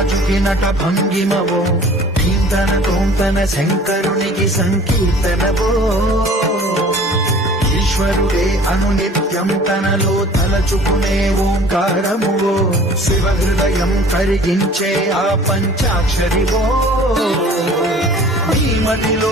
నటరాజుకి నట భంగిమవో కీర్తన తోంతన శంకరునికి సంకీర్తనవో ఈశ్వరుడే అనునిత్యం తనలో తలచుకునే ఓంకారమువో శివ హృదయం కరిగించే ఆ పంచాక్షరివో నీ మదిలో